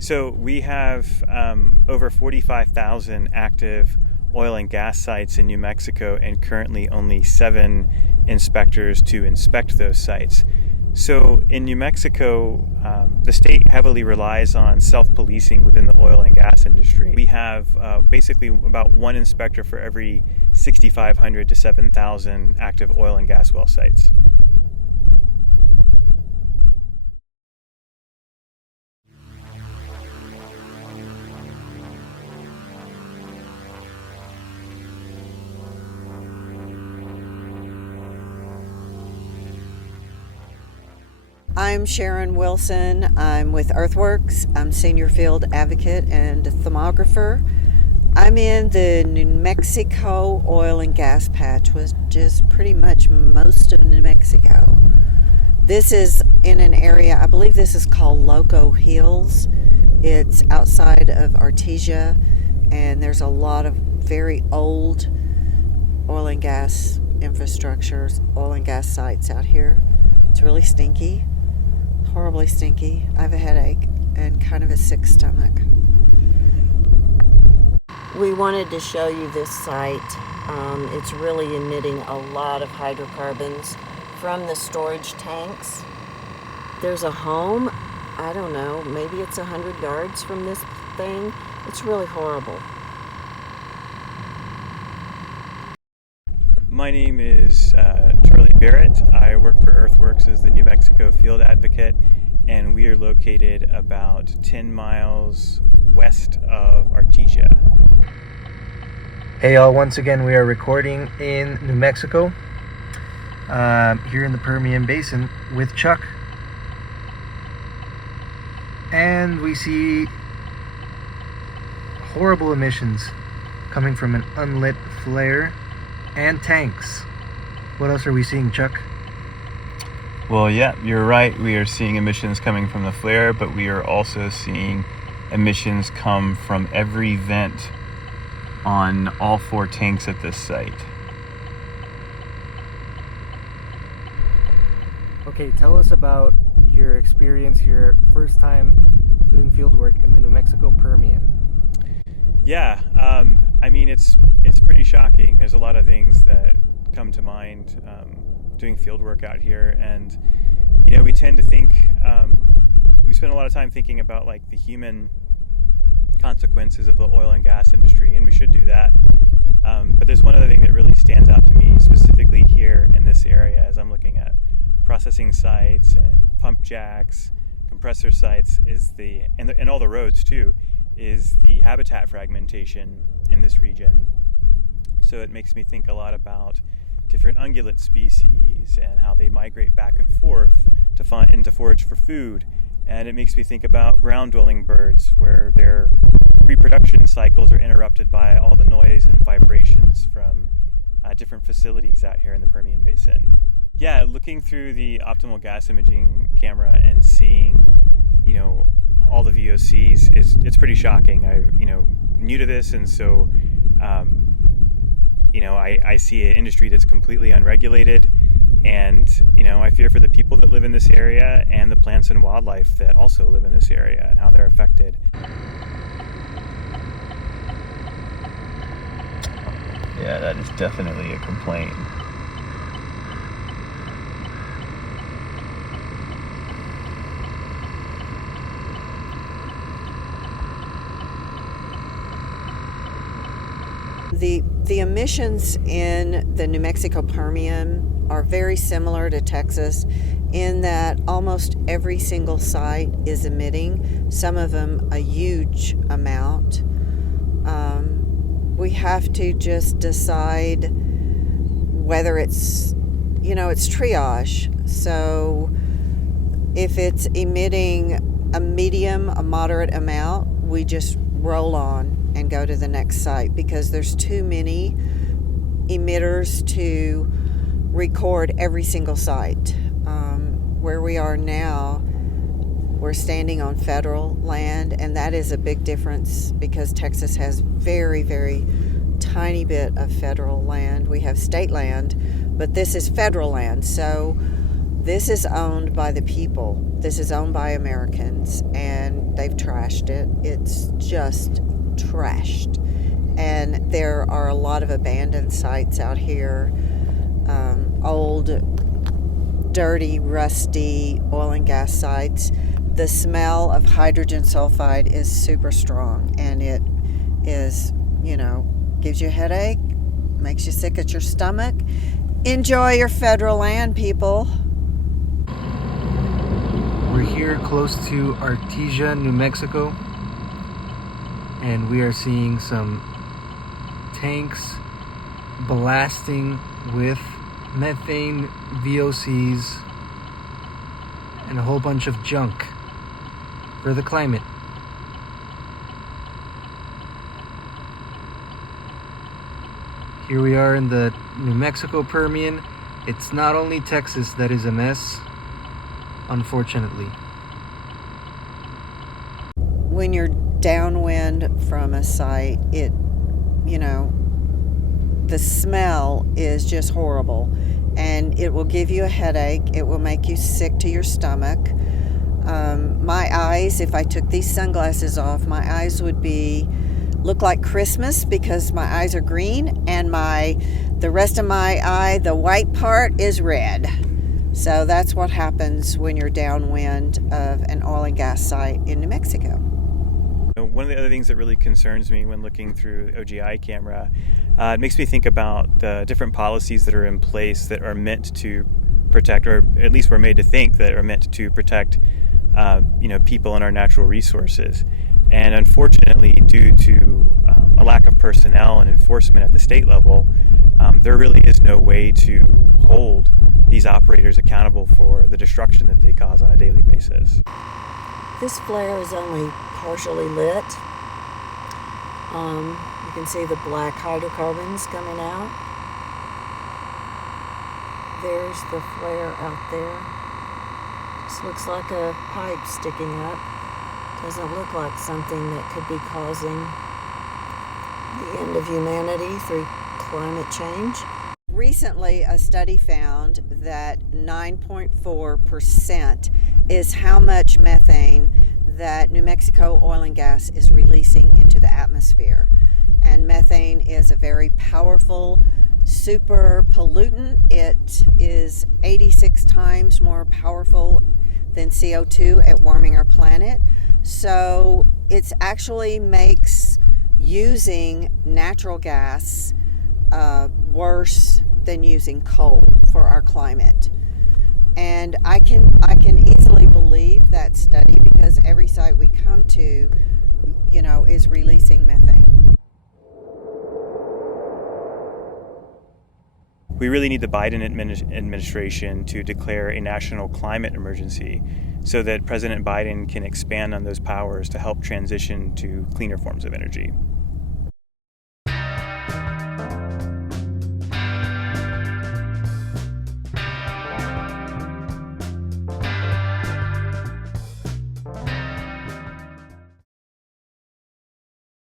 So we have over 45,000 active oil and gas sites in New Mexico, and currently only 7 inspectors to inspect those sites. So in New Mexico, the state heavily relies on self-policing within the oil and gas industry. We have basically about 1 inspector for every 6,500 to 7,000 active oil and gas well sites. I'm Sharon Wilson. I'm with Earthworks. I'm Senior Field Advocate and Thermographer. I'm in the New Mexico oil and gas patch, which is pretty much most of New Mexico. This is in an area, I believe this is called Loco Hills. It's outside of Artesia, and there's a lot of very old oil and gas infrastructures, oil and gas sites out here. It's really stinky. Horribly stinky. I have a headache and kind of a sick stomach. We wanted to show you this site. It's really emitting a lot of hydrocarbons from the storage tanks. There's a home, I don't know, maybe it's 100 yards from this thing. It's really horrible. My name is Charlie Barrett. I work for Earthworks as the New Mexico Field Advocate, and we are located about 10 miles west of Artesia. Hey y'all, once again we are recording in New Mexico, here in the Permian Basin with Chuck. And we see horrible emissions coming from an unlit flare and tanks. What else are we seeing, Chuck? Well, yeah, you're right. We are seeing emissions coming from the flare, but we are also seeing emissions come from every vent on all 4 tanks at this site. Okay, tell us about your experience here, first time doing field work in the New Mexico Permian. Yeah, I mean, it's pretty shocking. There's a lot of things that come to mind doing field work out here, and we tend to think, we spend a lot of time thinking about like the human consequences of the oil and gas industry, and we should do that. But there's one other thing that really stands out to me specifically here in this area as I'm looking at processing sites and pump jacks, compressor sites, and all the roads too, is the habitat fragmentation in this region. So it makes me think a lot about different ungulate species and how they migrate back and forth to forage for food. And it makes me think about ground-dwelling birds, where their reproduction cycles are interrupted by all the noise and vibrations from different facilities out here in the Permian Basin. Yeah, looking through the optical gas imaging camera and seeing, all the VOCs it's pretty shocking. I'm new to this, and so I see an industry that's completely unregulated, and I fear for the people that live in this area and the plants and wildlife that also live in this area and how they're affected. Yeah, that is definitely a complaint. The emissions in the New Mexico Permian are very similar to Texas in that almost every single site is emitting, some of them a huge amount. We have to just decide whether it's triage. So if it's emitting a medium, a moderate amount, we just roll on and go to the next site, because there's too many emitters to record every single site. Where we are now, we're standing on federal land, and that is a big difference because Texas has very, very tiny bit of federal land. We have state land, but this is federal land. So This is owned by the people. This is owned by Americans, and they've trashed it. It's just trashed. And there are a lot of abandoned sites out here, old, dirty, rusty oil and gas sites. The smell of hydrogen sulfide is super strong, and it is, gives you a headache, makes you sick at your stomach. Enjoy your federal land, people. We're here close to Artesia, New Mexico, and we are seeing some tanks blasting with methane VOCs and a whole bunch of junk for the climate. Here we are in the New Mexico Permian. It's not only Texas that is a mess, unfortunately. When you're downwind from a site, the smell is just horrible, and it will give you a headache. It will make you sick to your stomach. My eyes, if I took these sunglasses off, my eyes would look like Christmas because my eyes are green, and the rest of my eye, the white part, is red. So that's what happens when you're downwind of an oil and gas site in New Mexico. One of the other things that really concerns me when looking through OGI camera, it makes me think about the different policies that are in place that are meant to protect, or at least we're made to think that are meant to protect, people and our natural resources. And unfortunately, due to a lack of personnel and enforcement at the state level, there really is no way to hold these operators accountable for the destruction that they cause on a daily basis. This flare is only partially lit. You can see the black hydrocarbons coming out. There's the flare out there. Just looks like a pipe sticking up. Doesn't look like something that could be causing the end of humanity through climate change. Recently, a study found that 9.4% is how much methane that New Mexico oil and gas is releasing into the atmosphere. And methane is a very powerful super pollutant. It is 86 times more powerful than CO2 at warming our planet. So it actually makes using natural gas worse than using coal for our climate. And I can easily believe that study because every site we come to, is releasing methane. We really need the Biden administration to declare a national climate emergency so that President Biden can expand on those powers to help transition to cleaner forms of energy.